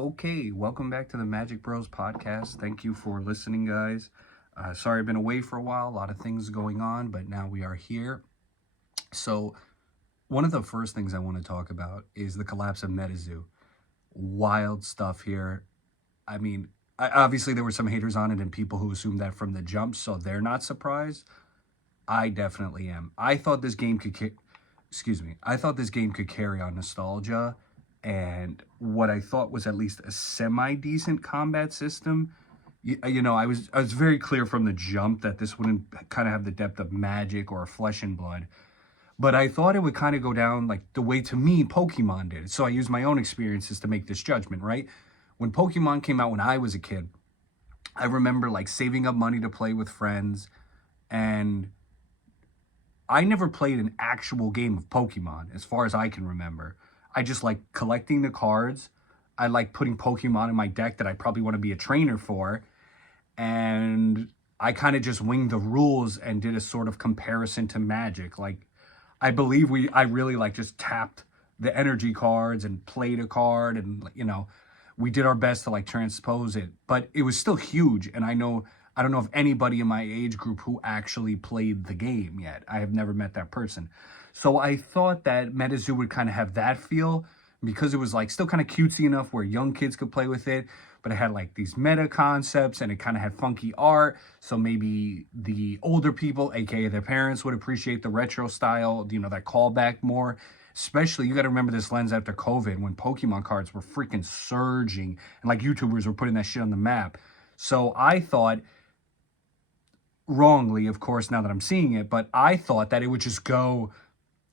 Okay, welcome back to the Magic Bros podcast. Thank you for listening, guys. Sorry I've been away for a while, a lot of things going on, but now we are here. So, one of the first things I want to talk about is the collapse of Metazoo. Wild stuff here. I mean, obviously there were some haters on it and people who assumed that from the jump, so they're not surprised. I definitely am. I thought this game could I thought this game could carry on nostalgia and what I thought was at least a semi-decent combat system. I was very clear from the jump that this wouldn't kind of have the depth of Magic or Flesh and Blood, but I thought it would kind of go down like the way, to me, Pokemon did. So I used my own experiences to make this judgment, right? When Pokemon came out when I was a kid, I remember like saving up money to play with friends, and I never played an actual game of Pokemon as far as I can remember. I just like collecting the cards. I like putting Pokemon in my deck that I probably want to be a trainer for. And I kind of just winged the rules and did a sort of comparison to Magic. Like, I really like just tapped the energy cards and played a card, and we did our best to like transpose it. But it was still huge, and I don't know if anybody in my age group who actually played the game yet. I have never met that person. So I thought that Metazoo would kind of have that feel because it was like still kind of cutesy enough where young kids could play with it, but it had like these meta concepts and it kind of had funky art. So maybe the older people, aka their parents, would appreciate the retro style, that callback more. Especially, you got to remember this lens after COVID when Pokemon cards were freaking surging and like YouTubers were putting that shit on the map. So I thought, wrongly, of course, now that I'm seeing it, but I thought that it would just go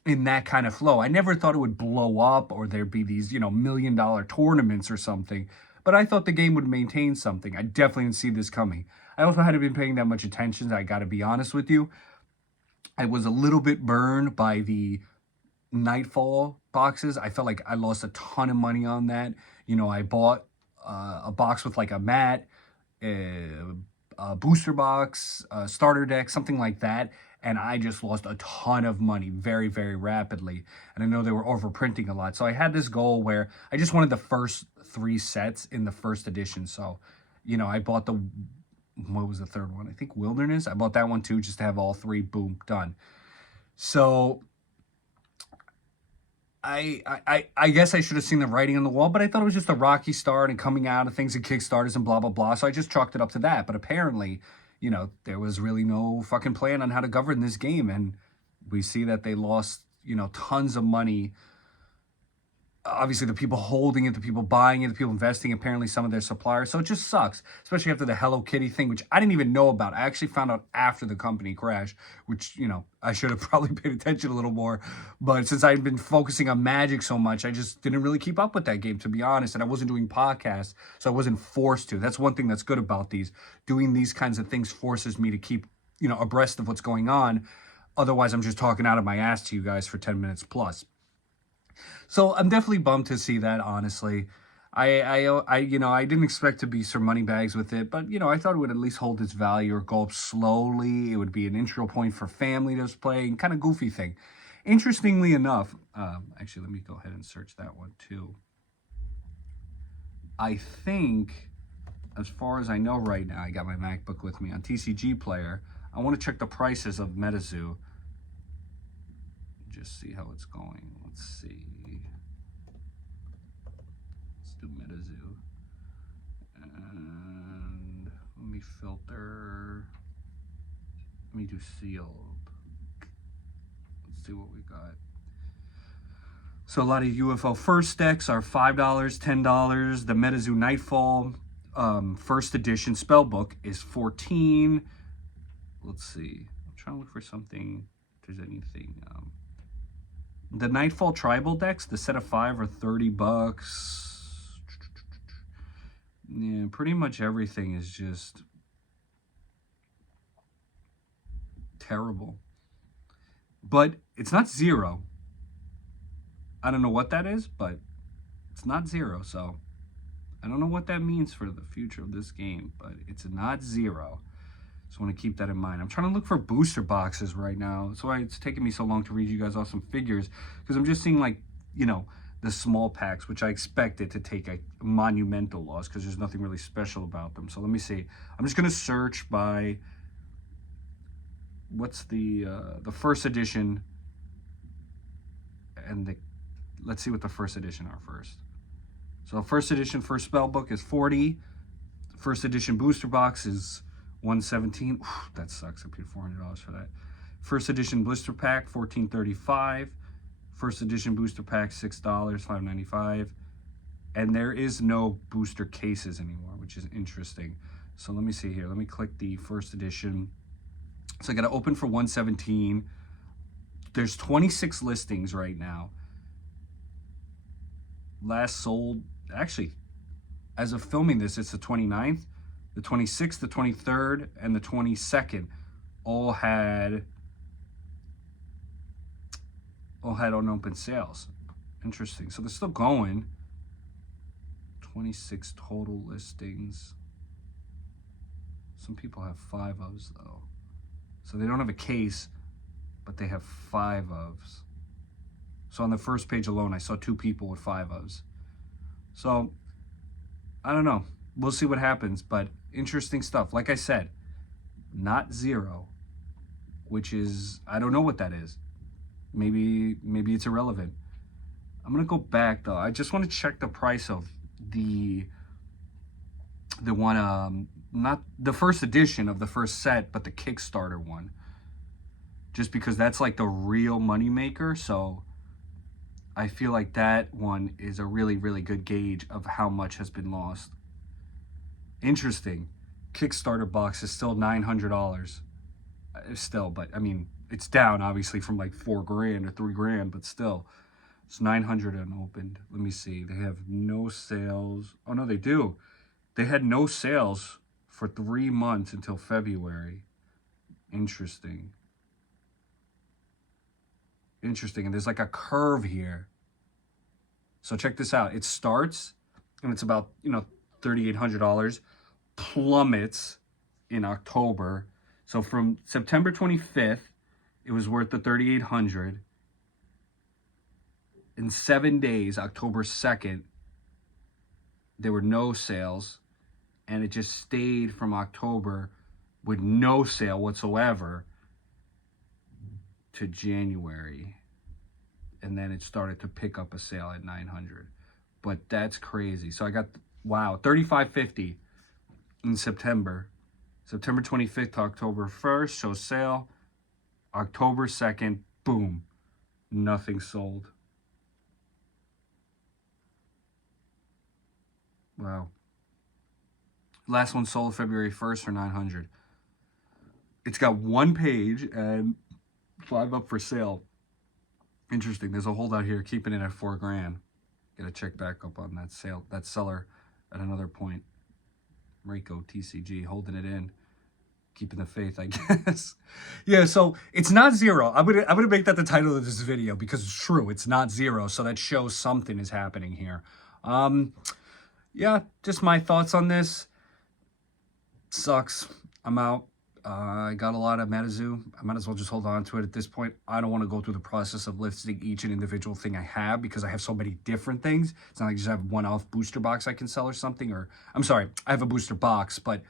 in that kind of flow. I never thought it would blow up or there'd be these, $1 million tournaments or something, but I thought the game would maintain something. I definitely didn't see this coming. I also hadn't been paying that much attention, I got to be honest with you. I was a little bit burned by the Nightfall boxes. I felt like I lost a ton of money on that. I bought a box with like a mat, a booster box, a starter deck, something like that, and I just lost a ton of money very, very rapidly. And I know they were overprinting a lot. So I had this goal where I just wanted the first 3 sets in the first edition. So, I bought what was the third one? I think Wilderness. I bought that one too, just to have all 3, boom, done. So I guess I should have seen the writing on the wall, but I thought it was just a rocky start and coming out of things and Kickstarters and blah, blah, blah. So I just chalked it up to that. But apparently, there was really no fucking plan on how to govern this game. And we see that they lost, tons of money. Obviously, the people holding it, the people buying it, the people investing, apparently some of their suppliers. So it just sucks, especially after the Hello Kitty thing, which I didn't even know about. I actually found out after the company crashed, which, I should have probably paid attention a little more. But since I've been focusing on Magic so much, I just didn't really keep up with that game, to be honest. And I wasn't doing podcasts, so I wasn't forced to. That's one thing that's good about these. Doing these kinds of things forces me to keep, abreast of what's going on. Otherwise, I'm just talking out of my ass to you guys for 10 minutes plus. So I'm definitely bummed to see that, honestly. I didn't expect to be Sir Moneybags with it, but, I thought it would at least hold its value or go up slowly. It would be an intro point for family to play, kind of goofy thing. Interestingly enough, actually, let me go ahead and search that one too. I think, as far as I know right now, I got my MacBook with me on TCG Player. I want to check the prices of Metazoo. Just see how it's going. Let's see. Let's do Metazoo. And let me filter. Let me do sealed. Let's see what we got. So a lot of UFO first decks are $5, $10. The Metazoo Nightfall first edition spellbook is $14. Let's see. I'm trying to look for something, if there's anything. The Nightfall Tribal decks, the set of 5 are $30. Yeah, pretty much everything is just terrible. But it's not zero. I don't know what that is, but it's not zero. So I don't know what that means for the future of this game, but it's not zero. Just want to keep that in mind. I'm trying to look for booster boxes right now. That's why it's taking me so long to read you guys off some figures, because I'm just seeing, like, the the small packs, which I expected to take a monumental loss because there's nothing really special about them. So let me see. I'm just going to search by what's the first edition, and let's see what the first edition are first. So first edition first spell book is 40. First edition booster box is 117. That sucks. I paid $400 for that. First edition blister pack, $14.35. First edition booster pack, $6, $5.95. And there is no booster cases anymore, which is interesting. So let me see here. Let me click the first edition. So I got to open for 117. There's 26 listings right now. Last sold, actually, as of filming this, it's the 29th, the 26th, the 23rd, and the 22nd all had unopened sales. Interesting. So they're still going. 26 total listings. Some people have 5 ofs though. So they don't have a case, but they have 5 ofs. So on the first page alone, I saw 2 people with 5 ofs. So I don't know. We'll see what happens, but interesting stuff. Like I said, not zero, which is, I don't know what that is. Maybe it's irrelevant. I'm gonna go back though. I just want to check the price of the one, not the first edition of the first set, but the Kickstarter one. Just because that's like the real money maker. So I feel like that one is a really, really good gauge of how much has been lost. Interesting. Kickstarter box is still $900. Still, but I mean, it's down obviously from like $4 grand or $3 grand, but still, it's 900 unopened. Let me see. They have no sales. Oh no, they do. They had no sales for 3 months until February. Interesting. Interesting. And there's like a curve here. So check this out. It starts and it's about, $3,800, plummets in October. So from September 25th, it was worth the $3,800. In 7 days, October 2nd, there were no sales, and it just stayed from October with no sale whatsoever to January. And then it started to pick up a sale at 900. But that's crazy. So I got, wow, $3,550 in September. September 25th to October 1st, show sale. October 2nd, boom, nothing sold. Wow. Last one sold February 1st for 900. It's got 1 page and 5 up for sale. Interesting. There's a holdout here keeping it at $4 grand. Gotta check back up on that sale, that seller at another point. Reiko TCG holding it in, keeping the faith, I guess. Yeah, so it's not zero. I'm gonna make that the title of this video because it's true. It's not zero, so that shows something is happening here. Yeah, just my thoughts on this. Sucks. I'm out. I got a lot of Metazoo. I might as well just hold on to it at this point. I don't want to go through the process of listing each and individual thing I have because I have so many different things. It's not like I just have one-off booster box I can sell or something. Or, I'm sorry, I have a booster box, but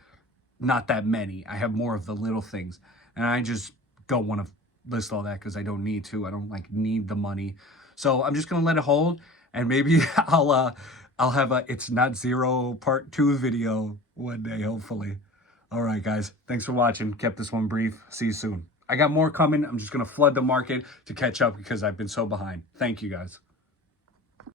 not that many. I have more of the little things. And I just don't want to list all that because I don't need to. I don't need the money. So I'm just going to let it hold. And maybe I'll have a It's Not Zero Part 2 video one day, hopefully. All right, guys. Thanks for watching. Kept this one brief. See you soon. I got more coming. I'm just going to flood the market to catch up because I've been so behind. Thank you, guys.